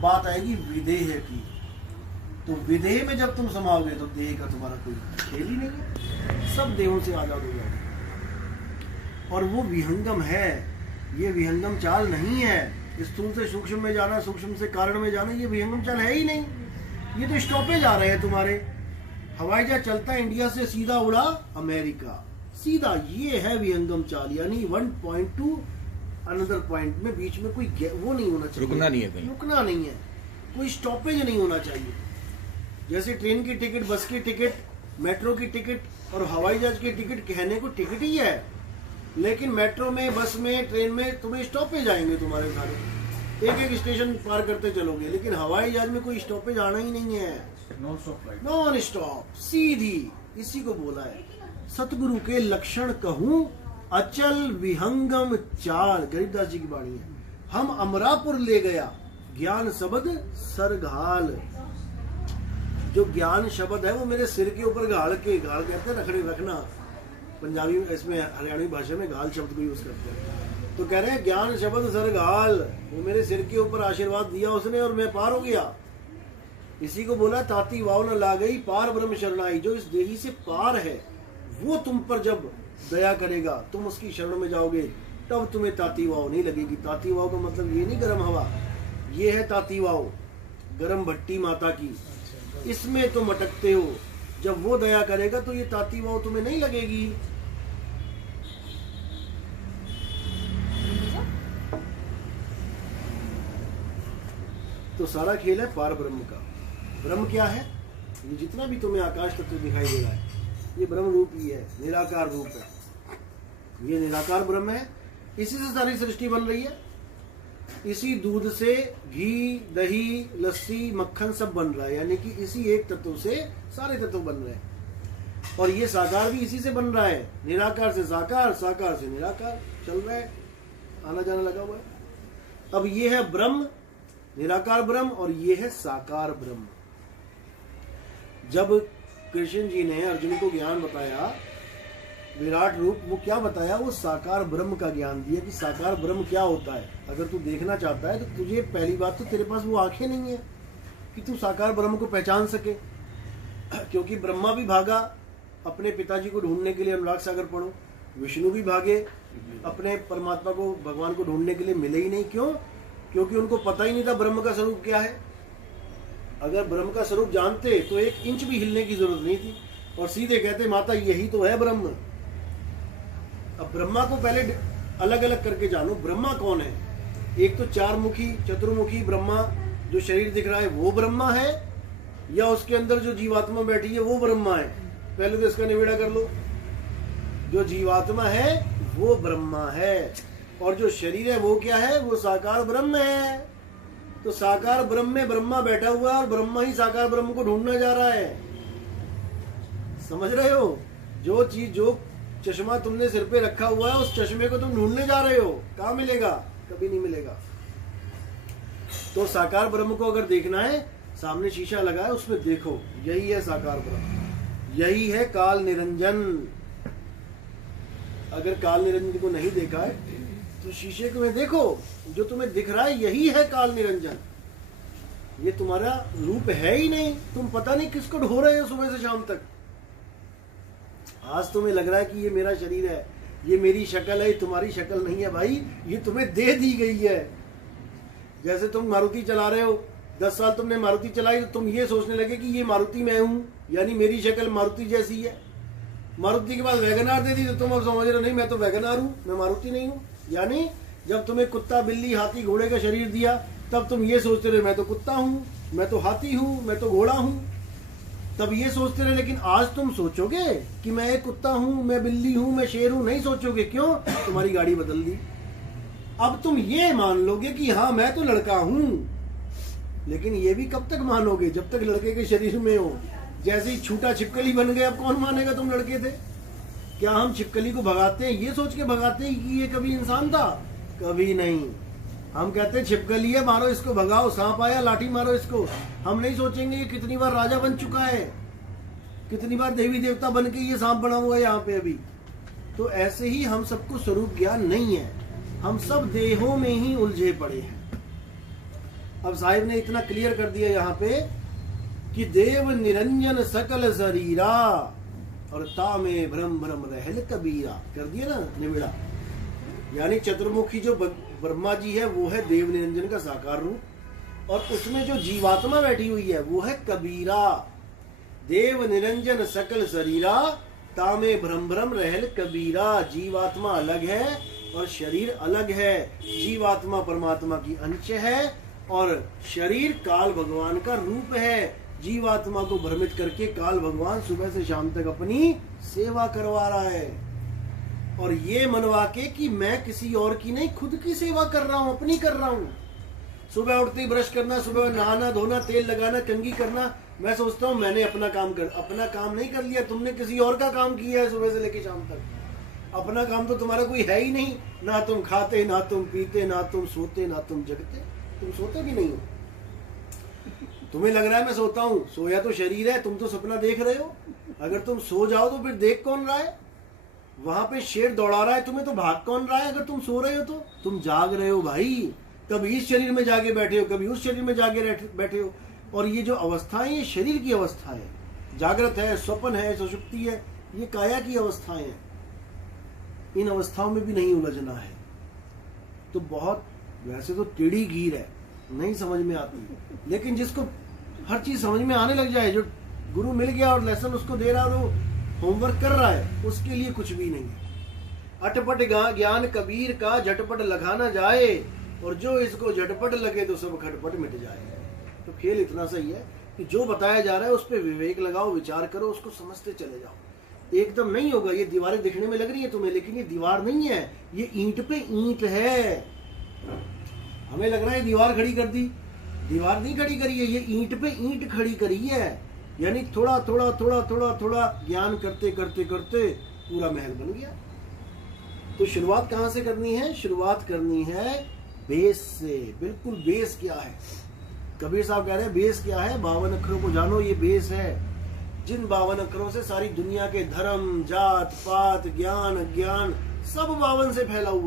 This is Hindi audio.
बात आएगी विदेह की। तो विदेह में जब तुम समाओगे तो देह का तुम्हारा कोई खेल ही नहीं है, सब देहों से आजाद हो जाओगे। और वो विहंगम है, ये विहंगम चाल नहीं है। स्थूल से सूक्ष्म में जाना, सूक्ष्म से कारण में जाना, ये विहंगम चाल है ही नहीं। ये तो स्टॉपेज आ रहे हैं तुम्हारे। हवाई जहाज चलता है इंडिया से, सीधा उड़ा अमेरिका, सीधा। ये है विहंगम चाल, यानी 1 पॉइंट टू अनदर पॉइंट में बीच में कोई वो नहीं होना चाहिए, रुकना नहीं है, कहीं रुकना नहीं है, कोई स्टॉपेज नहीं होना चाहिए। जैसे ट्रेन की टिकट, बस की टिकट, मेट्रो की टिकट और हवाई जहाज की टिकट, कहने को टिकट ही है, लेकिन मेट्रो में, बस में, ट्रेन में तुम्हें स्टॉपेज आएंगे तुम्हारे सारे, एक एक स्टेशन पार करते चलोगे। लेकिन हवाई जहाज में कोई स्टॉपेज आना ही नहीं है, नॉन स्टॉप, सीधी। इसी को बोला है सतगुरु के लक्षण कहूं, अचल विहंगम चाल। गरीबदास जी की वाणी है। हम अमरापुर ले गया ज्ञान शब्द सरघाल। जो ज्ञान शब्द है वो मेरे सिर के ऊपर घाल के, घाल कहते हैं रखड़े रखना, पंजाबी इसमें हरियाणवी भाषा में घाल शब्द को यूज करते हैं। तो कह रहे हैं ज्ञान शब्द सरघाल, वो मेरे सिर के ऊपर आशीर्वाद दिया उसने और मैं पार हो गया। इसी को बोला ताती वाव न ला गई पार ब्रह्म शरणाई। जो इस देही से पार है वो तुम पर जब दया करेगा, तुम उसकी शरण में जाओगे, तब तुम्हें ताती वाव नहीं लगेगी। ताती वाव का मतलब ये नहीं गर्म हवा, ये है ताती वाव, गर्म भट्टी माता की, इसमें तुम अटकते हो। जब वो दया करेगा तो ये ताती वाव तुम्हें नहीं लगेगी। तो सारा खेल है पार ब्रह्म का। ब्रह्म क्या है? ये जितना भी तुम्हें आकाश तत्व दिखाई दे रहा है, ये ब्रह्म रूप ही है, निराकार रूप है। ये निराकार ब्रह्म है। इसी से सारी सृष्टि बन रही है। इसी दूध से घी, दही, लस्सी, मक्खन सब बन रहा है, यानी कि इसी एक तत्व से सारे तत्व बन रहे हैं। और ये साकार भी इसी से बन रहा है, निराकार से साकार, साकार से निराकार चल रहा है, आना जाना लगा हुआ है। अब ये है ब्रह्म, निराकार ब्रह्म, और ये है साकार ब्रह्म। जब कृष्ण जी ने अर्जुन को ज्ञान बताया विराट रूप, वो क्या बताया? वो साकार ब्रह्म का ज्ञान दिया कि साकार ब्रह्म क्या होता है। अगर तू देखना चाहता है तो तुझे पहली बात तो तेरे पास वो आंखें नहीं है कि तू साकार ब्रह्म को पहचान सके, क्योंकि ब्रह्मा भी भागा अपने पिताजी को ढूंढने के लिए, अनुराग सागर पढ़ो। विष्णु भी भागे अपने परमात्मा को, भगवान को ढूंढने के लिए, मिले ही नहीं। क्यों? क्योंकि उनको पता ही नहीं था ब्रह्म का स्वरूप क्या है। अगर ब्रह्म का स्वरूप जानते तो 1 इंच भी हिलने की जरूरत नहीं थी, और सीधे कहते माता यही तो है ब्रह्म। अब ब्रह्मा को पहले अलग अलग करके जानो, ब्रह्मा कौन है? एक तो 4 मुखी चतुर्मुखी ब्रह्मा जो शरीर दिख रहा है वो ब्रह्मा है, या उसके अंदर जो जीवात्मा बैठी है वो ब्रह्मा है? पहले तो इसका निवेड़ा कर लो। जो जीवात्मा है वो ब्रह्मा है, और जो शरीर है वो क्या है? वो साकार ब्रह्म है। तो साकार ब्रह्म में ब्रह्मा बैठा हुआ है और ब्रह्मा ही साकार ब्रह्म को ढूंढना जा रहा है। समझ रहे हो? जो चीज, जो चश्मा तुमने सिर पे रखा हुआ है, उस चश्मे को तुम ढूंढने जा रहे हो, कहाँ मिलेगा? कभी नहीं मिलेगा। तो साकार ब्रह्म को अगर देखना है, सामने शीशा लगा है उसमें देखो, यही है साकार ब्रह्म, यही है काल निरंजन। अगर काल निरंजन को नहीं देखा है तो शीशे को में देखो, जो तुम्हें दिख रहा है यही है काल निरंजन। ये तुम्हारा रूप है ही नहीं, तुम पता नहीं किसको ढो रहे हो सुबह से शाम तक। आज तुम्हें लग रहा है कि ये मेरा शरीर है, ये मेरी शक्ल है, तुम्हारी शक्ल नहीं है भाई, ये तुम्हें दे दी गई है। जैसे तुम मारुति चला रहे हो, 10 साल तुमने मारुति चलाई तो तुम ये सोचने लगे कि ये मारुति मैं हूं, यानी मेरी शक्ल मारुति जैसी है। मारुति के बाद वैगनार दे दी तो तुम अब समझ रहे हो नहीं मैं तो वैगनार हूं, मैं मारुति नहीं हूं। यानी जब तुम्हें कुत्ता, बिल्ली, हाथी, घोड़े का शरीर दिया तब तुम ये सोचते रहे मैं तो कुत्ता हूं, मैं तो हाथी हूं, मैं तो घोड़ा हूं, तब ये सोचते रहे। लेकिन आज तुम सोचोगे कि मैं एक कुत्ता हूं, मैं बिल्ली हूं, मैं शेर हूं? नहीं सोचोगे। क्यों? तुम्हारी गाड़ी बदल दी। अब तुम ये मान लोगे कि हाँ मैं तो लड़का हूं, लेकिन ये भी कब तक मानोगे? जब तक लड़के के शरीर में हो। जैसे ही छूटा छिपकली बन गए, अब कौन मानेगा तुम लड़के थे? क्या हम छिपकली को भगाते हैं ये सोच के भगाते हैं कि ये कभी इंसान था? कभी नहीं। हम कहते हैं छिपकली है, मारो इसको, भगाओ, सांप आया लाठी मारो इसको। हम नहीं सोचेंगे ये कितनी बार राजा बन चुका है, कितनी बार देवी देवता बन के ये सांप बना हुआ है यहाँ पे अभी। तो ऐसे ही हम सबको स्वरूप ज्ञान नहीं है, हम सब देहों में ही उलझे पड़े हैं। अब साहिब ने इतना क्लियर कर दिया यहाँ पे कि देव निरंजन सकल शरीरा और तामे भ्रम भ्रम रहल कबीरा, कर दिया ना निबिड़ा। यानी चतुर्मुखी जो ब्रह्मा जी है वो है देव निरंजन का साकार रूप, और उसमें जो जीवात्मा बैठी हुई है वो है कबीरा। देव निरंजन सकल शरीरा तामे भ्रम भ्रम रहल कबीरा। जीवात्मा अलग है और शरीर अलग है। जीवात्मा परमात्मा की अंश है और शरीर काल भगवान का रूप है। जीवात्मा को भ्रमित करके काल भगवान सुबह से शाम तक अपनी सेवा करवा रहा है, और ये मनवा के कि मैं किसी और की नहीं खुद की सेवा कर रहा हूं, अपनी कर रहा हूं। सुबह उठते ही ब्रश करना, सुबह नहाना धोना, तेल लगाना, कंघी करना, मैं सोचता हूँ मैंने अपना काम नहीं कर लिया, तुमने किसी और का काम किया है सुबह से लेकर शाम तक। अपना काम तो तुम्हारा कोई है ही नहीं। ना तुम खाते, ना तुम पीते, ना तुम सोते, ना तुम जगते। तुम सोते भी नहीं हो। तुम्हें लग रहा है मैं सोता हूँ, सोया तो शरीर है, तुम तो सपना देख रहे हो। अगर तुम सो जाओ तो फिर देख कौन रहा है? वहां पे शेर दौड़ा रहा है तुम्हें, तो भाग कौन रहा है? अगर तुम सो रहे हो तो तुम जाग रहे हो भाई। कभी इस शरीर में जाके बैठे हो, कभी उस शरीर में जाके बैठे हो। और ये जो अवस्थाएं, ये शरीर की अवस्था है। जागृत है, स्वप्न है, सुषुप्ति है, ये काया की अवस्थाएं हैं। इन अवस्थाओं में भी नहीं उलझना है। तो बहुत वैसे तो टेढ़ी गिर है, नहीं समझ में आती, लेकिन जिसको हर चीज समझ में आने लग जाए, जो गुरु मिल गया और लेसन उसको दे रहा हो, होमवर्क कर रहा है, उसके लिए कुछ भी नहीं है। अटपट ज्ञान कबीर का झटपट लगाना जाए, और जो इसको झटपट लगे तो सब खटपट मिट जाए। तो खेल इतना सही है कि जो बताया जा रहा है उस पर विवेक लगाओ, विचार करो, उसको समझते चले जाओ। एकदम नहीं होगा। ये दीवारें दिखने में लग रही है तुम्हें, लेकिन ये दीवार नहीं है, ये ईंट पे ईंट है। हमें लग रहा है दीवार खड़ी कर दी, दीवार नहीं खड़ी करी है, ये ईंट पे ईंट खड़ी करी है। यानी थोड़ा थोड़ा थोड़ा थोड़ा थोड़ा ज्ञान करते करते करते पूरा महल बन गया। तो शुरुआत कहां से करनी है? शुरुआत करनी है बेस से। बिल्कुल बेस क्या है? कबीर साहब कह रहे हैं बेस क्या है? 52 अक्षरों को जानो, ये बेस है। जिन 52 अक्षरों से सारी दुनिया के धर्म, जात पात, ज्ञान, अज्ञान सब 52 से फैला हुआ